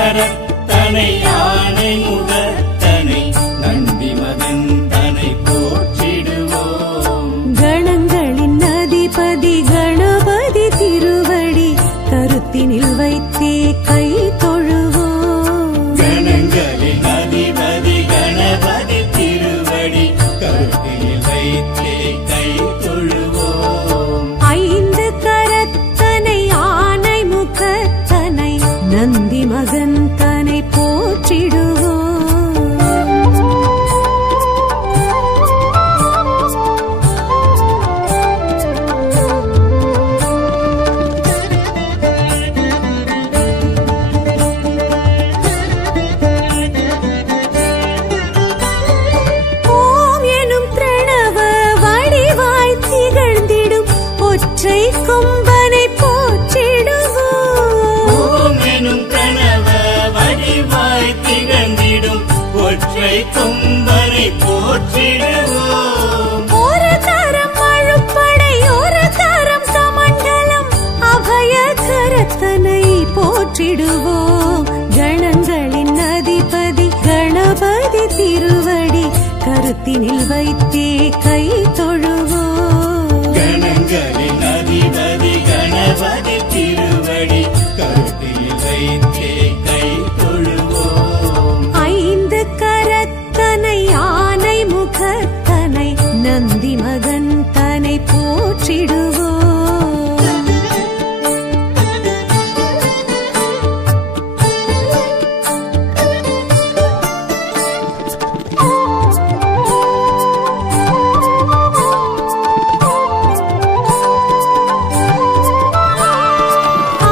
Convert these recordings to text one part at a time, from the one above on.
கரத்தனை யானை முகத்தனை நந்தி மகன் தனை போற்றிடுவோம். கணங்களின் அதிபதி கணபதி திருவடி கருத்தினில் வைத்தே கை தொழுவோம். கணங்களின் அதிபதி கணபதி திருவடி கருத்தினில் வைத்தே கை தொழுவோம். ஐந்து கரத்தனை யானை முகத்தனை நந்தி மகன் தனை போற்றிடுவோம். ஓம் எனும் பிரணவ வடிவாய் திகழ்ந்திடும் ஒற்றை கொம்பனை போற்றிடுவோம். ஓம் எனும் பிரணவ வடிவாய் திகழ்ந்திடும் ஒற்றை கொம்பனை போற்றிடுவோம். ஒரு கரம் அழுப்படை ஒரு கரம் கமண்டலம் அபய கரத்தனை போற்றிடுவோம். கணங்களின் அதிபதி கணபதி திருவடி கருத்தினில் வைத்தே கை தொழுவோம். கணங்களின் அதிபதி கணபதி திருவடி கருத்தில் வைத்தே கை தொழுவோம். ஐந்து கரத்தனை யானை முகத்தனை நந்தி மகன் தனை போற்றிடுவோம்.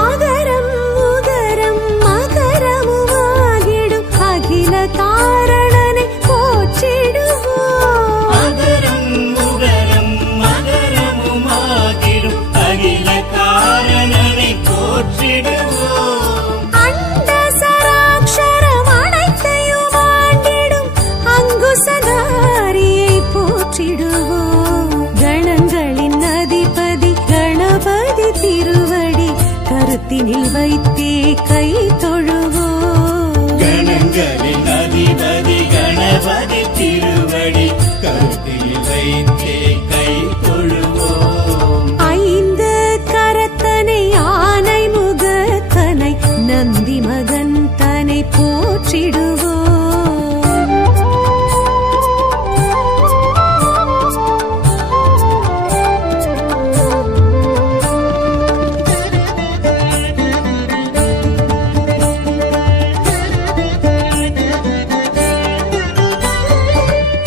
ஆகரம் உகரம் மகரமுமாகிடும் அகில காரணனை போற்றிடுவோம். அகரம் உகரம் மகரமுமாகிடும் அகில காரணனை போற்றிடுவோம். அண்ட சராட்சரம் அனைத்தையும் ஆண்டிடும் அங்குசதாரியை போற்றிடுவோம். கணங்களின் அதிபதி கணபதி திருவடி கருத்தினில் வைத்தே கை தொழுவோம். கணங்களின் அதிபதி கணபதி திருவடி கருத்தில் வைத்தே கை தொழுவோம். ஐந்து கரத்தனை யானை முகத்தனை நந்தி மகன் தனை போற்றிடுவோம்.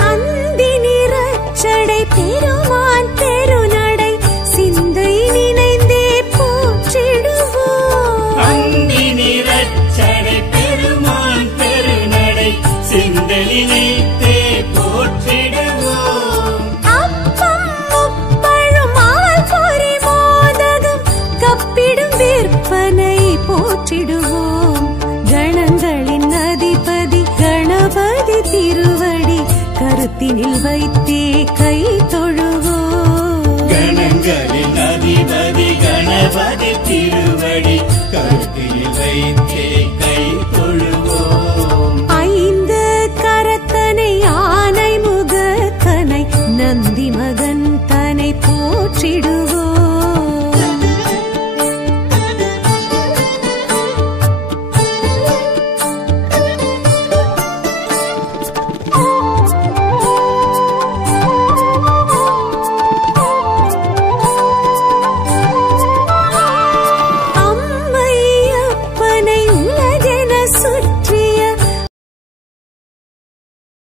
அந்தி நிறச்சடை பெருமான் பெருநடை சிந்தை நினைந்தே போற்றிடுவோம். அந்தி நிறச்சடை பெருமான் பெருநடை சிந்தலினைத்தே போற்றிடுவோம். அப்பம் முப்பழும் ஆல் பொறி மோதகம் கப்பிடும் விற்பனை போற்றிடுவோம். கணங்களின் அதிபதி கணபதி திருவடி கருத்தினில் வைத்தே கை தொழுவோம். கணங்களின் அதிபதி கணபதி திருவடி கருத்தில் வைத்தே